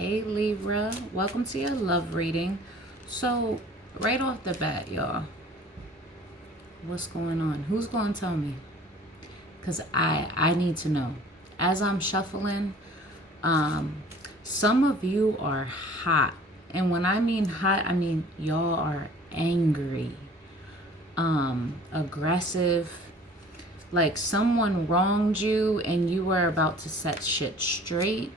Hey Libra, welcome to your love reading. So, right off the bat, y'all, what's going on? Who's going to tell me? Because I need to know. As I'm shuffling, some of you are hot. And when I mean hot, I mean y'all are angry, aggressive. Like someone wronged you and you were about to set shit straight.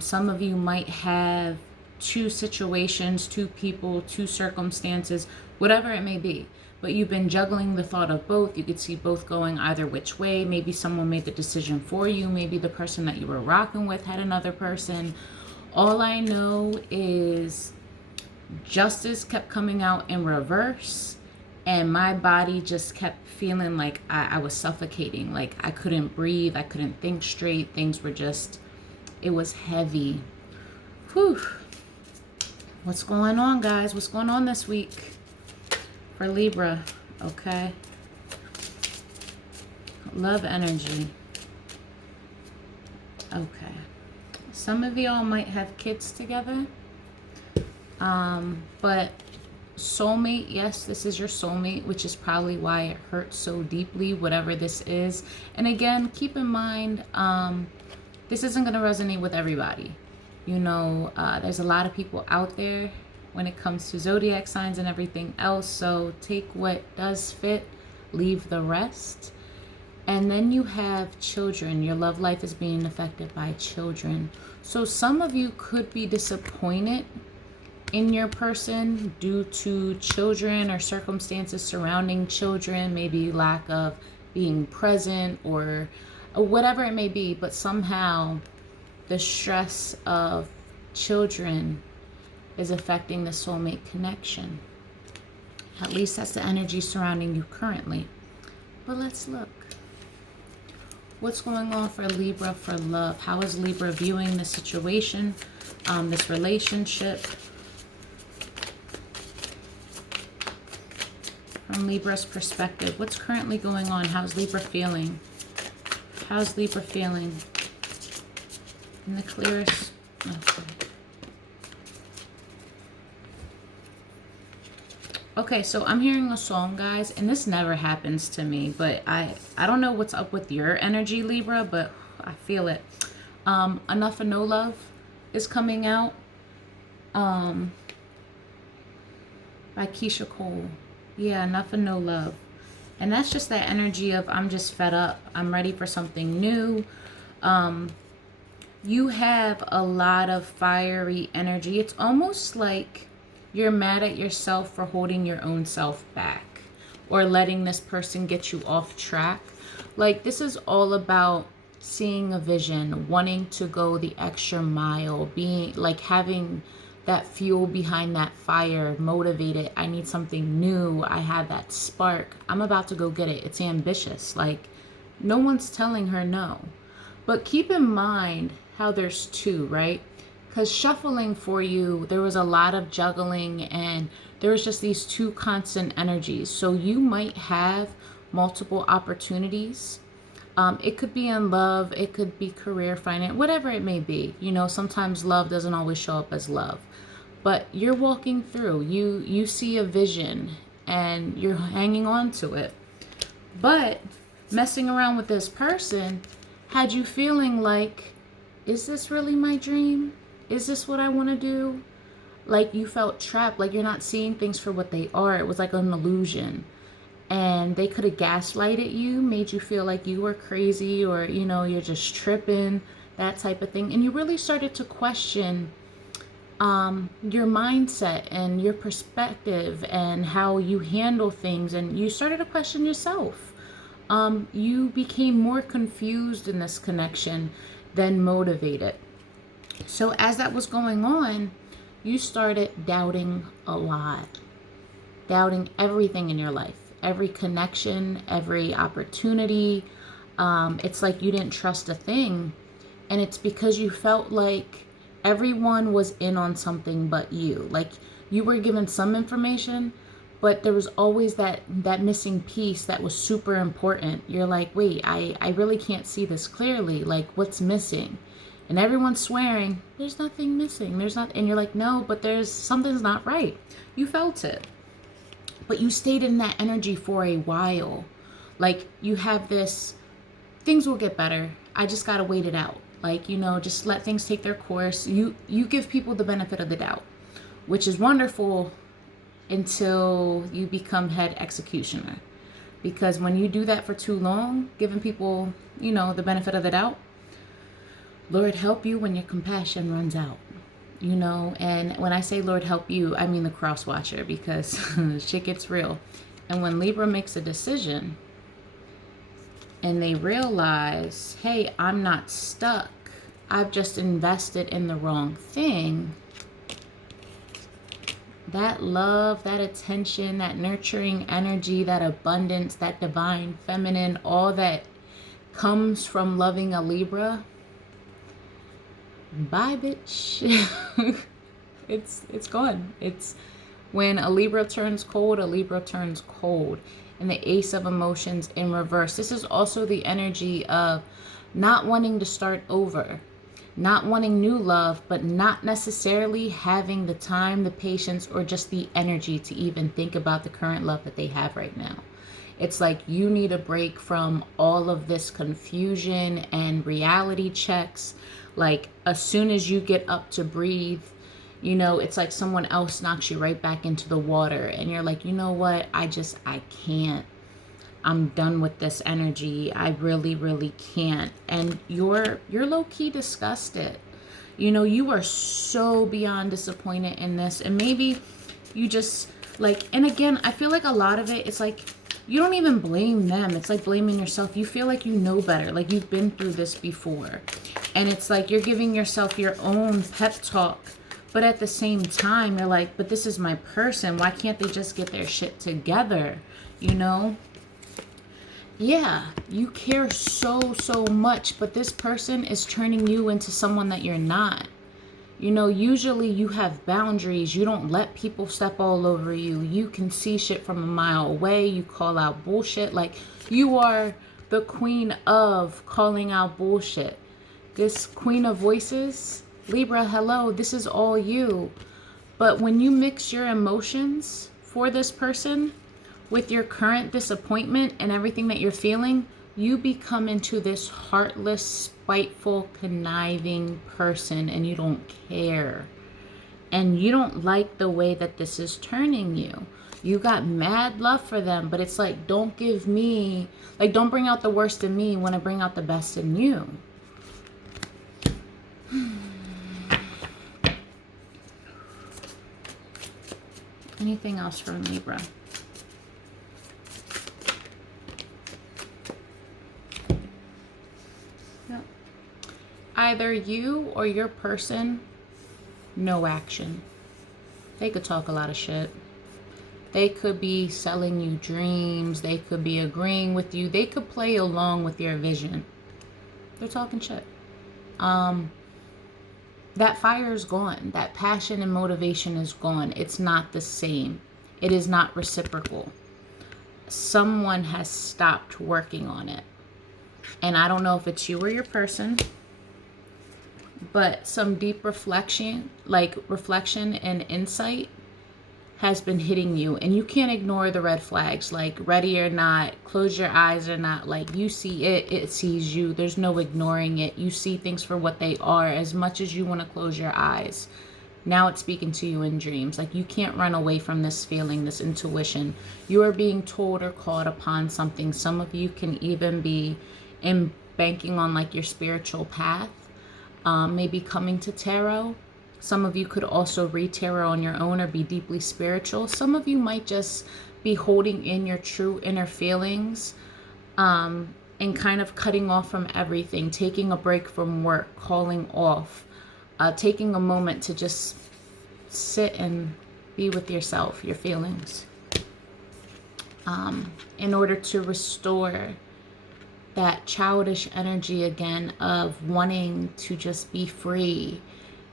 Some of you might have two situations, two people, two circumstances, whatever it may be. But you've been juggling the thought of both. You could see both going either which way. Maybe someone made the decision for you. Maybe the person that you were rocking with had another person. All I know is justice kept coming out in reverse. And my body just kept feeling like I was suffocating. Like I couldn't breathe. I couldn't think straight. Things were just... it was heavy. Whew. What's going on, guys? What's going on this week for Libra? Okay. Love energy. Okay. Some of y'all might have kids together. But soulmate, yes, this is your soulmate, which is probably why it hurts so deeply, whatever this is. And again, keep in mind, this isn't going to resonate with everybody. You know, there's a lot of people out there when it comes to zodiac signs and everything else. So take what does fit, leave the rest. And then you have children. Your love life is being affected by children. So some of you could be disappointed in your person due to children or circumstances surrounding children, maybe lack of being present or whatever it may be, but somehow the stress of children is affecting the soulmate connection. At least that's the energy surrounding you currently. But let's look. What's going on for Libra for love? How is Libra viewing the situation, this relationship? From Libra's perspective, what's currently going on? How's Libra feeling? How's Libra feeling? In the clearest. Okay. Okay, so I'm hearing a song, guys, and this never happens to me, but I don't know what's up with your energy, Libra, but I feel it. Enough or No Love is coming out by Keisha Cole. Yeah, Enough or No Love. And that's just that energy of I'm just fed up. I'm ready for something new. You have a lot of fiery energy. It's almost like you're mad at yourself for holding your own self back or letting this person get you off track. Like this is all about seeing a vision, wanting to go the extra mile, being like having that fuel behind that fire, motivated. I need something new. I have that spark. I'm about to go get it. It's ambitious. Like no one's telling her no. But keep in mind how there's two, right? Because shuffling for you, there was a lot of juggling and there was just these two constant energies. So you might have multiple opportunities. It could be in love. It could be career, finance, whatever it may be. You know, sometimes love doesn't always show up as love. But you're walking through. You see a vision and you're hanging on to it. But messing around with this person had you feeling like, is this really my dream? Is this what I want to do? Like you felt trapped, like you're not seeing things for what they are. It was like an illusion. And they could have gaslighted you, made you feel like you were crazy or, you know, you're just tripping, that type of thing. And you really started to question your mindset and your perspective and how you handle things. And you started to question yourself. You became more confused in this connection than motivated. So as that was going on, you started doubting a lot, doubting everything in your life, every connection, every opportunity. It's like you didn't trust a thing. And it's because you felt like everyone was in on something but you. Like you were given some information, but there was always that missing piece that was super important. You're like, wait, I really can't see this clearly. Like what's missing? and everyone's swearing, there's nothing missing. There's not, and you're like, no, but there's something's not right. You felt it, but you stayed in that energy for a while. Like you have this, things will get better. I just got to wait it out. Like, you know, just let things take their course. You give people the benefit of the doubt, which is wonderful until you become head executioner. Because when you do that for too long, giving people, you know, the benefit of the doubt, Lord help you when your compassion runs out, you know. And when I say Lord help you, I mean the cross watcher, because shit gets real. And when Libra makes a decision and they realize, hey, I'm not stuck, I've just invested in the wrong thing, that love, that attention, that nurturing energy, that abundance, that divine feminine, all that comes from loving a Libra, bye bitch. It's gone. It's when a Libra turns cold, a Libra turns cold. And the Ace of Emotions in reverse. This is also the energy of not wanting to start over, not wanting new love, but not necessarily having the time, the patience, or just the energy to even think about the current love that they have right now. It's like you need a break from all of this confusion and reality checks. Like as soon as you get up to breathe, you know, it's like someone else knocks you right back into the water and you're like, you know what? I can't. I'm done with this energy. I really, really can't. And you're low-key disgusted. You know, you are so beyond disappointed in this. And maybe you just like, and again, I feel like a lot of it, it's like, you don't even blame them. It's like blaming yourself. You feel like you know better. Like you've been through this before. And it's like you're giving yourself your own pep talk. But at the same time, you're like, but this is my person. Why can't they just get their shit together? You know? Yeah, you care so, so much, but this person is turning you into someone that you're not. You know, usually you have boundaries. You don't let people step all over you. You can see shit from a mile away. You call out bullshit. Like, you are the queen of calling out bullshit. This queen of voices, Libra, hello, this is all you. But when you mix your emotions for this person with your current disappointment and everything that you're feeling, you become into this heartless, spiteful, conniving person, and you don't care. And you don't like the way that this is turning you. You got mad love for them, but it's like, don't give me, like, don't bring out the worst in me when I bring out the best in you. Anything else from Libra? Either you or your person, no action. They could talk a lot of shit. They could be selling you dreams. They could be agreeing with you. They could play along with your vision. They're talking shit. That fire is gone. That passion and motivation is gone. It's not the same. It is not reciprocal. Someone has stopped working on it. And I don't know if it's you or your person, but some deep reflection, like reflection and insight, has been hitting you, and you can't ignore the red flags, like ready or not, close your eyes or not, like you see it, it sees you. There's no ignoring it. You see things for what they are. As much as you want to close your eyes, now it's speaking to you in dreams. Like you can't run away from this feeling, this intuition. You are being told or called upon something. Some of you can even be banking on like your spiritual path. Maybe coming to tarot. Some of you could also read tarot on your own or be deeply spiritual. Some of you might just be holding in your true inner feelings and kind of cutting off from everything, taking a break from work, calling off, taking a moment to just sit and be with yourself, your feelings, in order to restore that childish energy again of wanting to just be free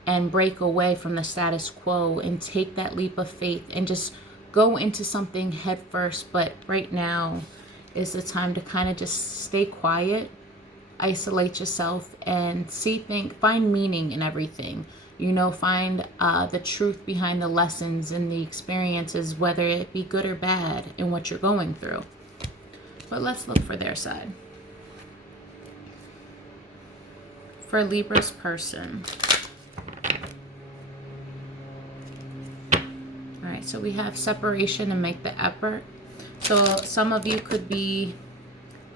and break away from the status quo and take that leap of faith and just go into something head first. But right now is the time to kind of just stay quiet isolate yourself and find meaning in everything. You know, find the truth behind the lessons and the experiences, whether it be good or bad, in what you're going through. But let's look for their side. For Libra's person. All right, so we have separation and make the effort. So some of you could be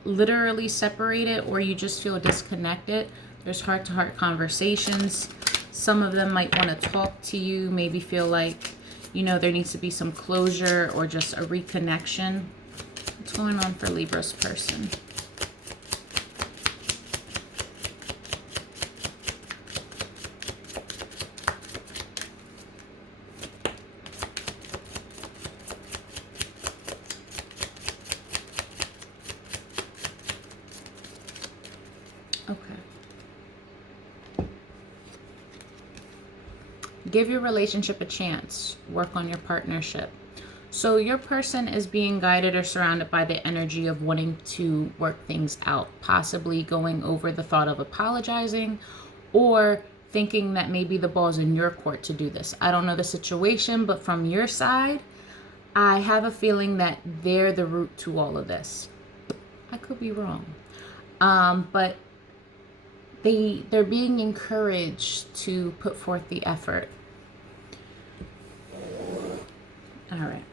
literally separated, or you just feel disconnected. There's heart-to-heart conversations. Some of them might want to talk to you, maybe feel like, you know, there needs to be some closure or just a reconnection. What's going on for Libra's person? Give your relationship a chance. Work on your partnership. So your person is being guided or surrounded by the energy of wanting to work things out, possibly going over the thought of apologizing or thinking that maybe the ball's in your court to do this. I don't know the situation, but from your side, I have a feeling that they're the root to all of this. I could be wrong. But they're being encouraged to put forth the effort. All right.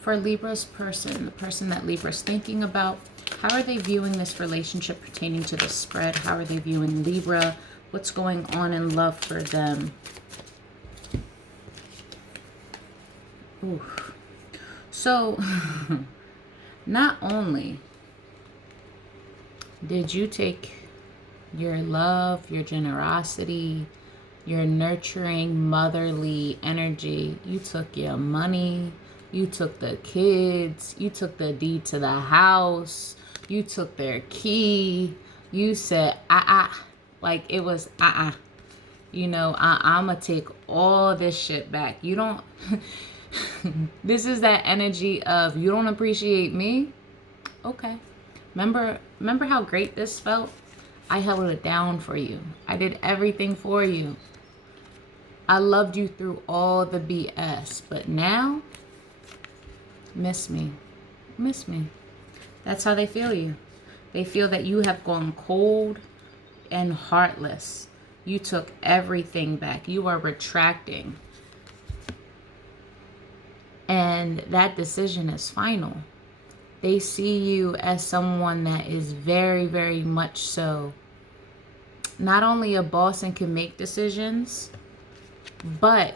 For Libra's person, the person that Libra's thinking about, how are they viewing this relationship pertaining to the spread? How are they viewing Libra? What's going on in love for them? Ooh. So, not only did you take your love, your generosity, your nurturing, motherly energy, you took your money, you took the kids, you took the deed to the house, you took their key, you said, like it was, you know, I'ma take all this shit back. You don't, this is that energy of, you don't appreciate me? Okay. Remember how great this felt? I held it down for you. I did everything for you. I loved you through all the BS. But now, miss me. Miss me. That's how they feel you. They feel that you have gone cold and heartless. You took everything back. You are retracting. And that decision is final. They see you as someone that is very, very much so not only a boss and can make decisions, but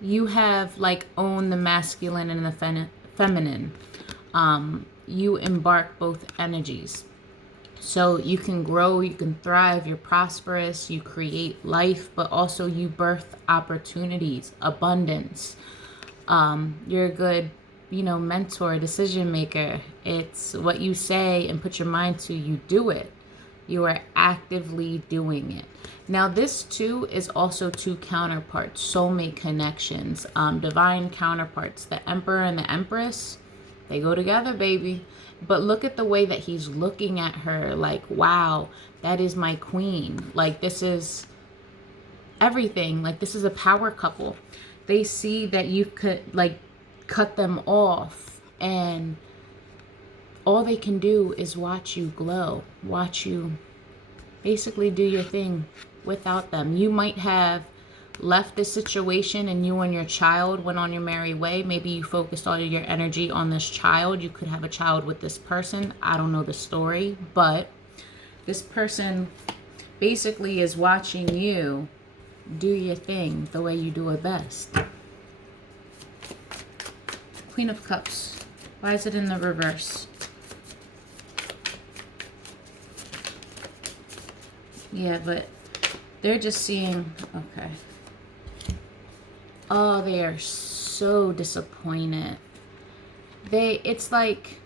you have like owned the masculine and the feminine. You embark both energies. So you can grow, you can thrive, you're prosperous, you create life, but also you birth opportunities, abundance. You're a good, you know, mentor, decision maker. It's what you say and put your mind to, you do it. You are actively doing it. Now this too is also two counterparts, soulmate connections, divine counterparts. The Emperor and the Empress, they go together, baby. But look at the way that he's looking at her, like, wow, that is my queen. Like, this is everything. Like, this is a power couple. They see that you could, like, cut them off, and all they can do is watch you glow, watch you basically do your thing without them. You might have left the situation and you and your child went on your merry way. Maybe you focused all of your energy on this child. You could have a child with this person. I don't know the story, but this person basically is watching you do your thing the way you do it best. Queen of Cups. Why is it in the reverse? Yeah, but they're just seeing, okay. Oh, they are so disappointed. It's like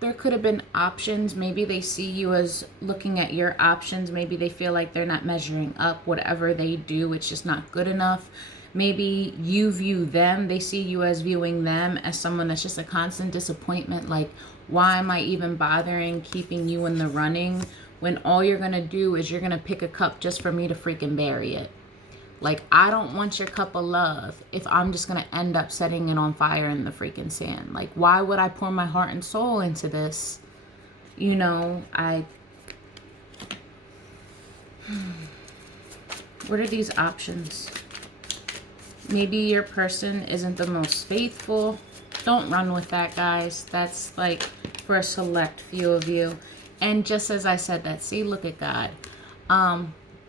there could have been options. Maybe they see you as looking at your options. Maybe they feel like they're not measuring up. Whatever they do, it's just not good enough. Maybe you view them, they see you as viewing them as someone that's just a constant disappointment. Like, why am I even bothering keeping you in the running when all you're going to do is you're going to pick a cup just for me to freaking bury it. Like, I don't want your cup of love if I'm just going to end up setting it on fire in the freaking sand. Like, why would I pour my heart and soul into this? You know, what are these options? Maybe your person isn't the most faithful. Don't run with that, guys. That's like for a select few of you. And just as I said that, see, look at God.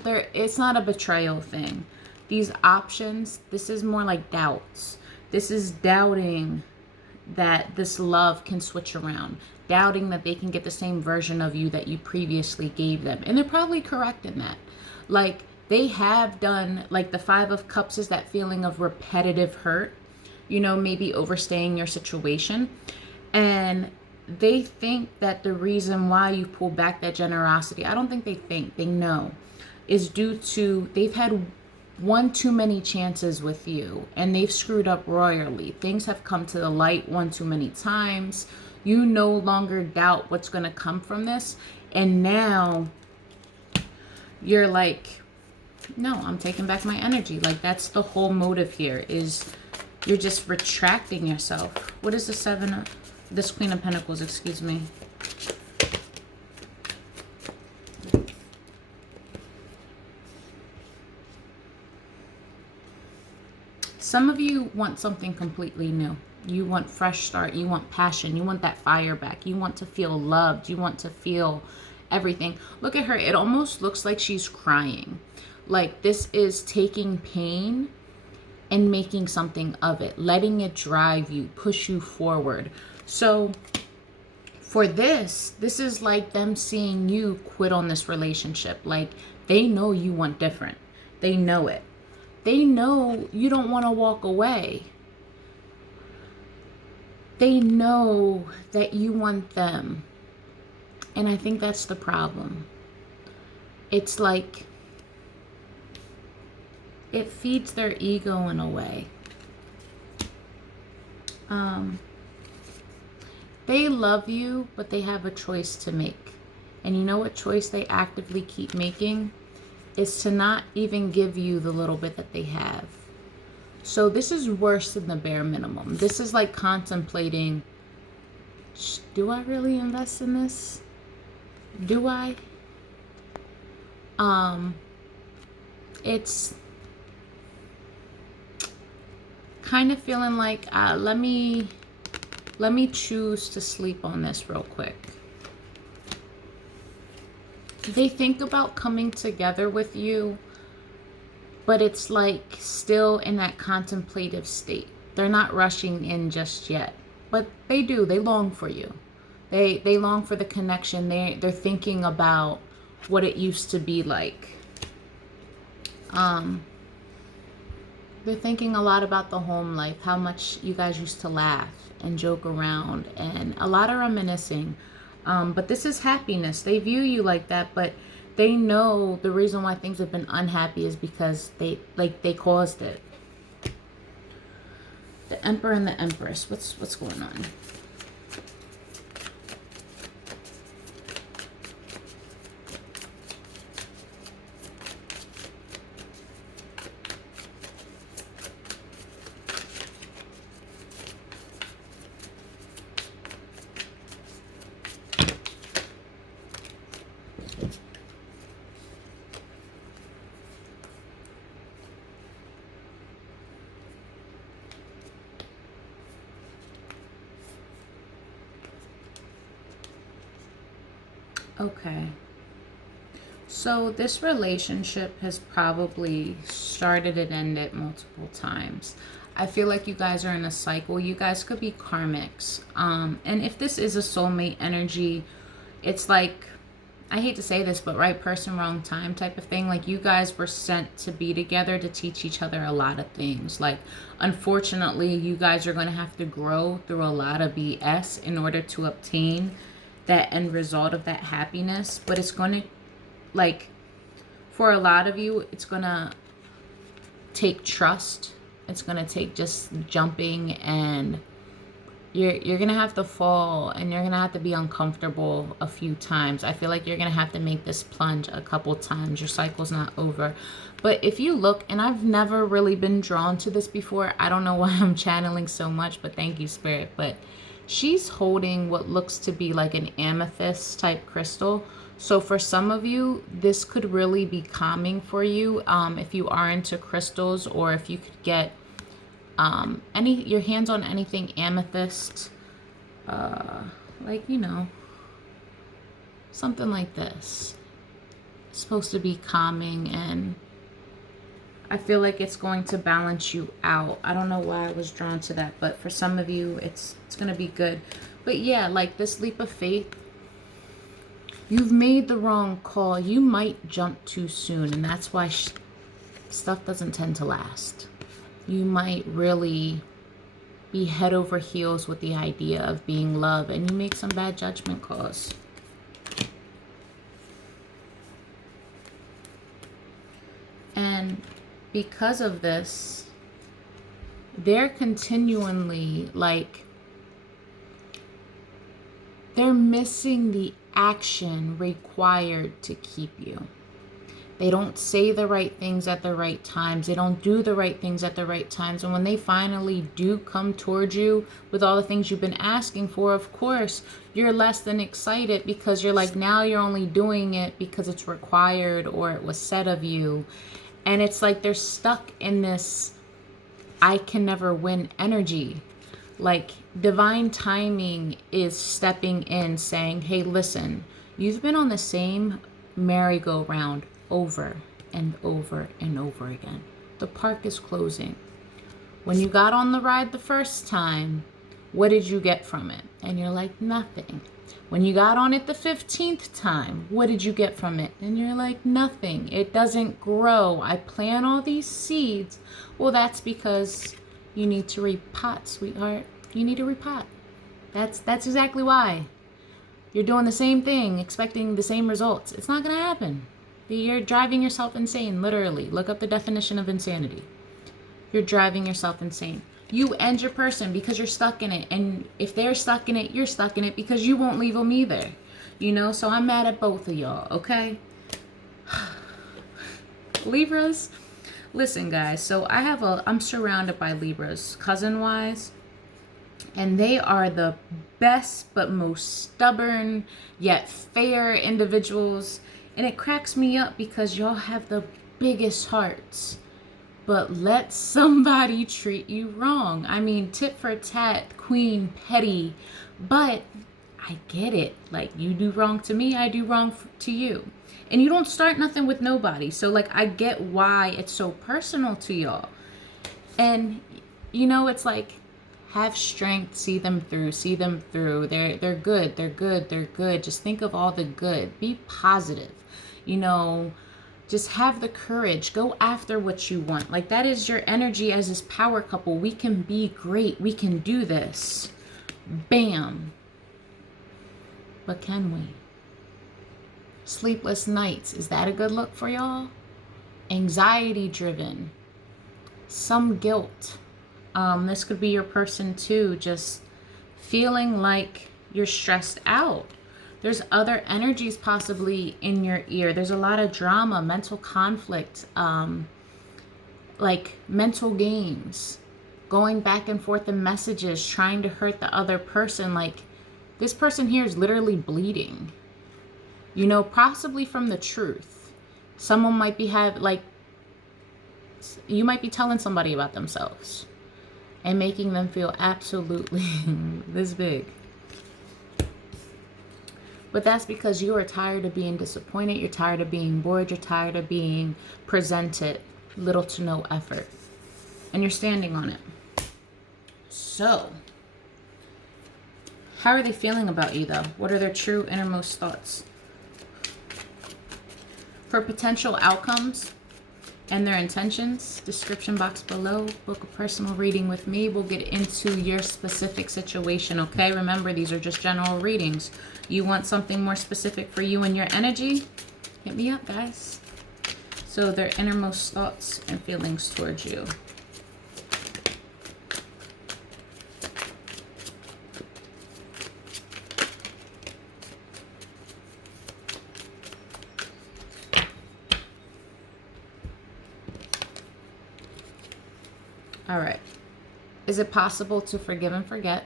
It's not a betrayal thing. These options, this is more like doubts. This is doubting that this love can switch around. Doubting that they can get the same version of you that you previously gave them. And they're probably correct in that. Like, they have done, like the Five of Cups is that feeling of repetitive hurt. You know, maybe overstaying your situation. And they think that the reason why you pull back that generosity, I don't think they think, they know, is due to they've had one too many chances with you and they've screwed up royally. Things have come to the light one too many times. You no longer doubt what's going to come from this. And now you're like, no, I'm taking back my energy. Like, that's the whole motive here, is you're just retracting yourself. What is the this Queen of Pentacles, excuse me. Some of you want something completely new. You want fresh start. You want passion. You want that fire back. You want to feel loved. You want to feel everything. Look at her. It almost looks like she's crying. Like, this is taking pain and making something of it. Letting it drive you, push you forward. So for this is like them seeing you quit on this relationship. Like, they know you want different. They know it. They know you don't want to walk away. They know that you want them. And I think that's the problem. It's like, it feeds their ego in a way. They love you, but they have a choice to make. And you know what choice they actively keep making? Is to not even give you the little bit that they have. So this is worse than the bare minimum. This is like contemplating, do I really invest in this? Do I? It's kind of feeling like, let me choose to sleep on this real quick. They think about coming together with you, but it's like still in that contemplative state. They're not rushing in just yet, but they do. They long for you. They long for the connection. They're thinking about what it used to be like. They're thinking a lot about the home life, how much you guys used to laugh and joke around, and a lot of reminiscing. But this is happiness. They view you like that, but they know the reason why things have been unhappy is because they caused it. The Emperor and the Empress. What's going on? Okay. So this relationship has probably started and ended multiple times. I feel like you guys are in a cycle. You guys could be karmics. And if this is a soulmate energy, it's like, I hate to say this, but right person, wrong time type of thing. Like, you guys were sent to be together to teach each other a lot of things. Like, unfortunately, you guys are going to have to grow through a lot of BS in order to obtain that end result of that happiness. But it's going to, like, for a lot of you, it's going to take trust. It's going to take just jumping and you're gonna have to fall, and you're gonna have to be uncomfortable a few times. I feel like you're gonna have to make this plunge a couple times. Your cycle's not over. But if you look, and I've never really been drawn to this before, I don't know why I'm channeling so much, but thank you, Spirit. But she's holding what looks to be like an amethyst type crystal. So for some of you, this could really be calming for you, if you are into crystals, or if you could get your hands on anything amethyst, like, you know, something like this. It's supposed to be calming, and I feel like it's going to balance you out. I don't know why I was drawn to that, but for some of you, it's going to be good. But yeah, like this leap of faith, you've made the wrong call. You might jump too soon, and that's why stuff doesn't tend to last. You might really be head over heels with the idea of being loved, and you make some bad judgment calls. And because of this, they're continually like, they're missing the action required to keep you. They don't say the right things at the right times. They don't do the right things at the right times. And when they finally do come towards you with all the things you've been asking for, of course, you're less than excited, because you're like, now you're only doing it because it's required or it was said of you. And it's like they're stuck in this I can never win energy. Like divine timing is stepping in saying, hey, listen, you've been on the same merry-go-round over and over and over again. The park is closing. When you got on the ride the first time, what did you get from it? And you're like, nothing. When you got on it the 15th time, what did you get from it? And you're like, nothing. It doesn't grow. I plant all these seeds. Well, that's because you need to repot, sweetheart. You need to repot. That's exactly why. You're doing the same thing, expecting the same results. It's not going to happen. You're driving yourself insane, literally. Look up the definition of insanity. You're driving yourself insane. You and your person, because you're stuck in it. And if they're stuck in it, you're stuck in it because you won't leave them either. You know, so I'm mad at both of y'all, okay? Libras, listen, guys. So I'm surrounded by Libras, cousin-wise. And they are the best but most stubborn yet fair individuals. And it cracks me up because y'all have the biggest hearts. But let somebody treat you wrong. I mean, tit for tat, queen, petty. But I get it. Like, you do wrong to me, I do wrong to you. And you don't start nothing with nobody. So, like, I get why it's so personal to y'all. And, you know, it's like, have strength, see them through. They're good. Just think of all the good. Be positive. You know, just have the courage. Go after what you want. Like, that is your energy as this power couple. We can be great. We can do this. Bam. But can we? Sleepless nights. Is that a good look for y'all? Anxiety driven. Some guilt. This could be your person too, just feeling like you're stressed out. There's other energies possibly in your ear. There's a lot of drama, mental conflict, like mental games, going back and forth in messages, trying to hurt the other person. Like, this person here is literally bleeding, you know, possibly from the truth. Someone might be you might be telling somebody about themselves and making them feel absolutely this big. But that's because you are tired of being disappointed. You're tired of being bored. You're tired of being presented little to no effort. And you're standing on it. So, how are they feeling about you, though? What are their true innermost thoughts? For potential outcomes and their intentions, description box below, book a personal reading with me. We'll get into your specific situation, okay? Remember, these are just general readings. You want something more specific for you and your energy? Hit me up, guys. So their innermost thoughts and feelings towards you. All right. Is it possible to forgive and forget?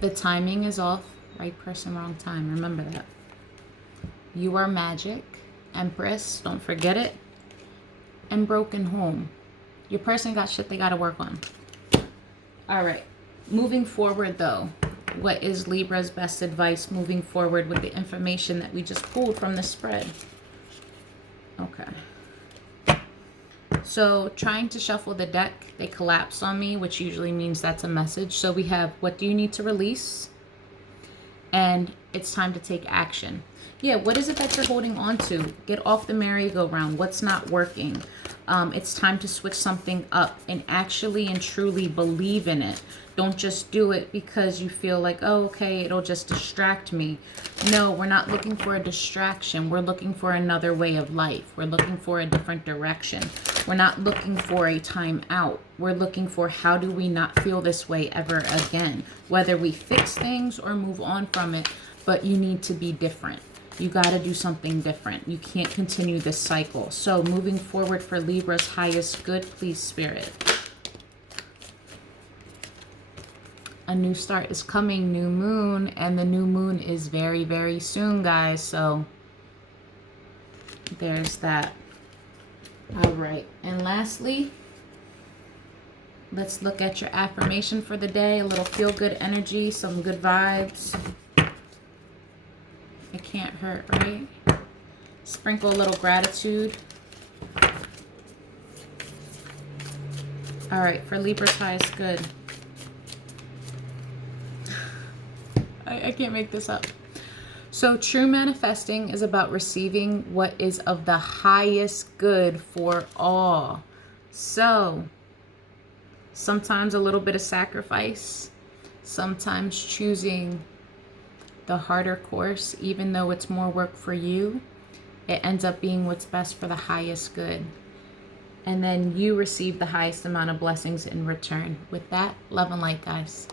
The timing is off. Right person, wrong time. Remember that. You are magic. Empress, don't forget it. And broken home. Your person got shit they got to work on. All right. Moving forward, though, what is Libra's best advice moving forward with the information that we just pulled from the spread? Okay. So trying to shuffle the deck, they collapse on me, which usually means that's a message. So we have, what do you need to release? And it's time to take action. Yeah, what is it that you're holding on to? Get off the merry-go-round. What's not working? It's time to switch something up and actually and truly believe in it. Don't just do it because you feel like, oh, okay, it'll just distract me. No, we're not looking for a distraction. We're looking for another way of life. We're looking for a different direction. We're not looking for a time out. We're looking for, how do we not feel this way ever again? Whether we fix things or move on from it, but you need to be different. You got to do something different. You can't continue this cycle. So moving forward for Libra's highest good, please, Spirit. A new start is coming, new moon, and the new moon is very, very soon, guys. So there's that. All right. And lastly, let's look at your affirmation for the day. A little feel-good energy, some good vibes. It can't hurt, right? Sprinkle a little gratitude. All right, for Libra's highest good. I can't make this up. So true manifesting is about receiving what is of the highest good for all. So sometimes a little bit of sacrifice, sometimes choosing the harder course, even though it's more work for you, it ends up being what's best for the highest good. And then you receive the highest amount of blessings in return. With that, love and light, guys.